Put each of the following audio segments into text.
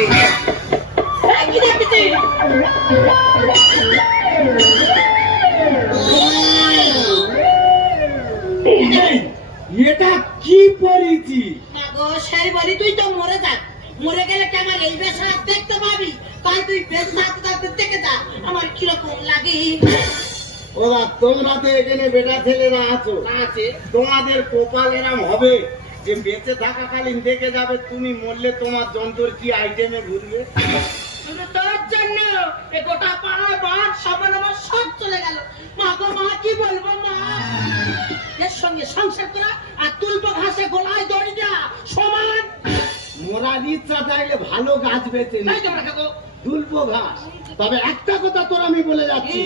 দেখবে কি দেখতেছি এটা কি পড়েছি মাগো সেই বলি তুই তো মরে যা মরে গেলে কি আমার এই বেশা দেখতে পাবি? তাই তুই বেশ থাকতে থাকতে দেখে যা আমার কীরকম লাগে। ওরা তোমরা তো এখানে বেটা ছেলেরা আছো। আছে। তোমাদের কপাল এরম হবে। যে বেঁচে থাকাকালীন দেখে যাবে তুমি মরলে তোমার যন্ত্র কি আইটেমে ঘুরবে? শুধু তোর জন্য। এ গোটা পাড়া বাদ সবার আমার সব চলে গেল। মা গো মা কি বলব মা? এর সঙ্গে সংসার করা আর তুলব ঘাসে গোলায় দড়ি দেওয়া সমান। মোরার ইচ্ছা চাইলে ভালো গাছ বেঁচে নি। তাই তোমরা ঘাস। তবে একটা কথা তোর আমি বলে যাচ্ছি।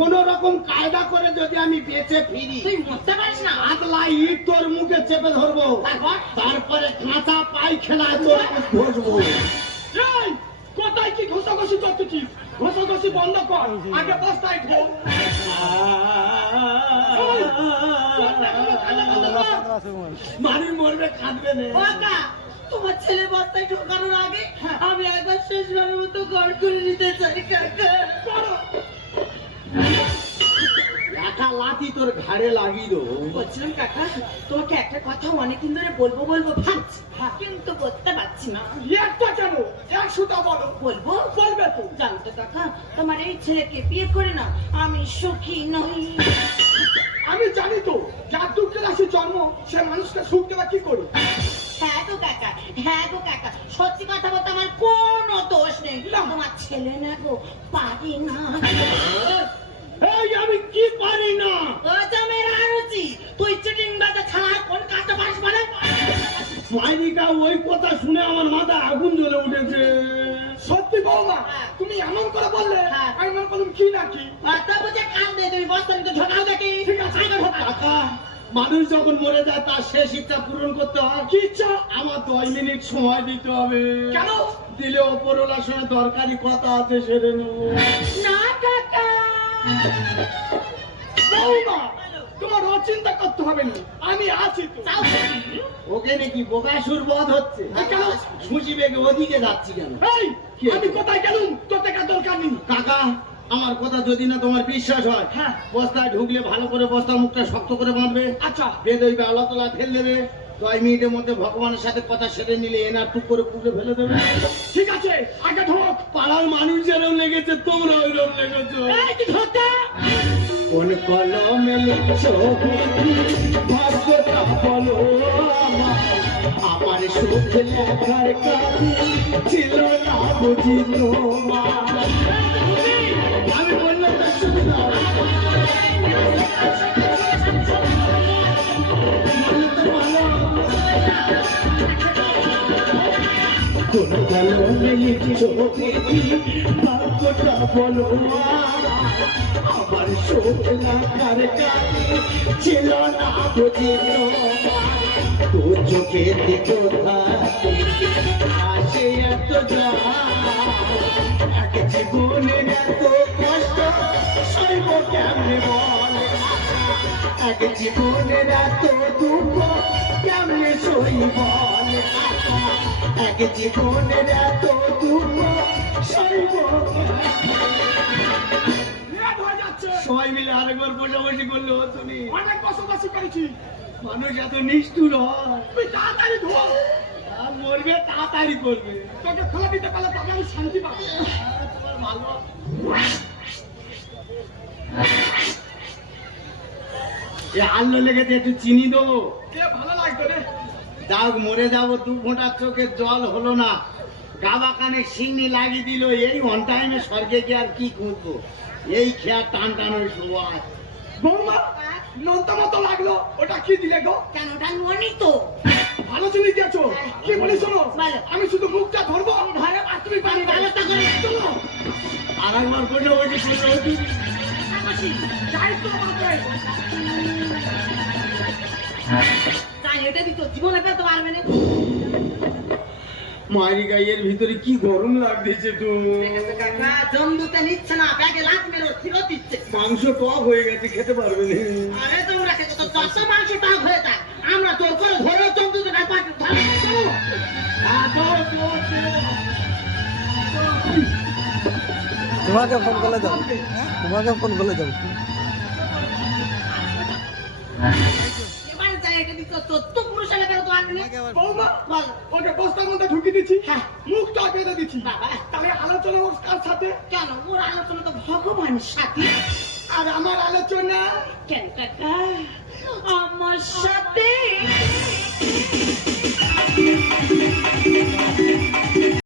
কোন রকম কায়দা করে যদি আমি বেঁচে ফিরি তুই মরতে পারিস না? পাতলা ইট তোর মুখে চেপে ধরবো। তারপর? কাঁচা পাই খেলা তোর ঘষবো। এই, কোথায় কি ঘষাঘষি করতেছিস? ঘষাঘষি বন্ধ কর। আগে বস্তায় ঢো মানুষ মরবে কাঁদবে না। তোমার ছেলে বস্তায় ঢোকানোর আগে আমি একবার শেষবারের মতো ঘর করে নিতে চাই কাকা। একা লাঠি তোর ঘাড়ে লাগিয়ে দেবো। বলছিলাম কাকা তোমাকে একটা কথা অনেকদিন ধরে বলব বলব ভাবছি। কিন্তু বলতে পারছি না। একটা কেন? একশোটা বলো। বলব? বলবে তো। জানতো কাকা তোমার এই ছেলেকে বিয়ে করে না আমি সুখী নই। আমি জানি তো যার দুঃখে রাশি জন্ম সে মানুষকে সুখ দেওয়া কি করে? হ্যাঁ গো কাকা হ্যাঁ গো কাকা। সত্যি কথা বলতে আমার কোনো দোষ নেই। তোমার ছেলে না গো পারি না। এই আমি কি পারি না? ও জমের আরুচি তুই চিটিং বাজা ছাড়া কোন বলে? মাইনিকা ওই কথা শুনে আমার মাথা আগুন জ্বলে উঠেছে। সত্যি বৌমা হ্যাঁ। তুমি এমন করে বললে হ্যাঁ। আমি মনে করলাম কি নাকি তা বুঝে কান দে তুমি বস্তা নিতে ঢোকাও দেখি ঠিক আছে। আগে ঢোকা কাকা মানুষ যখন মরে যায় তার শেষ ইচ্ছা পূরণ করতে হয়। কি ইচ্ছা? আমার দশ মিনিট সময় দিতে হবে। কেন? দিলে ওপরওয়ালার সঙ্গে দরকারি কথা আছে সেরে নেব না। কাকা। তোমার ও চিন্তা করতে হবে না। আমি আছি তো। ওকে নাকি বোকাসুর বধ হচ্ছে? কেন? খুশি বেগে ওদিকে যাচ্ছি কেন? এই? আমি কোথায় গেলুম? তোর দেখা দরকার নেই। কাকা আমার কথা যদি না তোমার বিশ্বাস হয় হ্যাঁ। বস্তায় ঢুকলে ভালো করে বস্তার মুখটা শক্ত করে বাঁধবে। আচ্ছা। বেদ ওই আল্লাহ তোলা ফেল দেবে। কয় মিনিটের মধ্যে ভগবানের সাথে কথা সেরে নিলে এনার টুক করে পুকুরে ফেলে দেবে। ঠিক আছে আগে ঢোক। পাড়ার মানুষ যেরকম লেগেছে তোমরা ওইরকম লেগেছো। এই কি ঢোকা কোন কলমে লিখছো ভাগ্যটা বলো আমার আমার সুখ লেখার কাজে ছিল না বুঝি তোমার আমি বললাম তো কোন কলমে ভাগ্যটা বলো আমার শোক লাগার কাছে ছিল না বুঝি তো চোখে দেখো আসে এত যা এক জীবনের এত কষ্ট, সইব কেমনে বল? এক জীবনের এত দুঃখ, কেমনে সই বল এক জীবনের এত দুঃখ সইব সবাই মিলে আরেকবার বসাবসি করলে হতো নি অনেক বসবাসী করেছি। মানুষ এত নিষ্ঠুর হয়। তাড়াতাড়ি ধো আর মরবে তাড়াতাড়ি করবে। তোকে খোলা দিতে পারলে তবে আমি শান্তি পাবো। তোমার ভালো এ আল্লো লেগেছে একটু চিনি দেবো। কে ভালো লাগবে রে? যাক মরে যাব দু ফোঁটার চোখের জল হলো না। গাবা কানে সিংনি লাগিয়ে দিল এই অন টাইমে স্বর্গে গিয়ে আর কি খুঁজবো? এই খেয়ার টান টান ওই সময় বৌমা নন্তা মতো লাগল ওটা কি দিলে গো? কেন ওটা ননি তো। ভালো জিনিস দিয়েছ। কি বলি শোনো আমি শুধু মুখটা ধরবো ধরো আর তুমি পানি ব্যবস্থা করে। চলো আর একবার বসে বসে বসে বসে দায়িত্ব আমাকে। তাই দিত জীবনে পেতে পারবে না। মারি গাইয়ের ভিতরে কি গরম লাগতেছে তো। কাকা নিচ্ছে না ব্যাগে লাগ মেরো ফিরত দিচ্ছে। মাংস টক হয়ে গেছে খেতে পারবে না। আরে তোমরা খেতে তো মাংস টাক হয়ে যায়। আমরা তোর করে ধরে ধরে দো, দো। তোমাকে ফোন করলে যাব। তোমাকে ফোন করলে যাব। ওকে বস্তার মধ্যে ঢুকিয়ে দিচ্ছি। হ্যাঁ। হ্যাঁ, মুখটা বেঁধে দিচ্ছি। হ্যাঁ, তাহলে আলোচনা ওর কার সাথে? কেন? ওর আলোচনা ভগবানের সাথে। আর আমার আলোচনা? কেন কাকা আমার সাথে?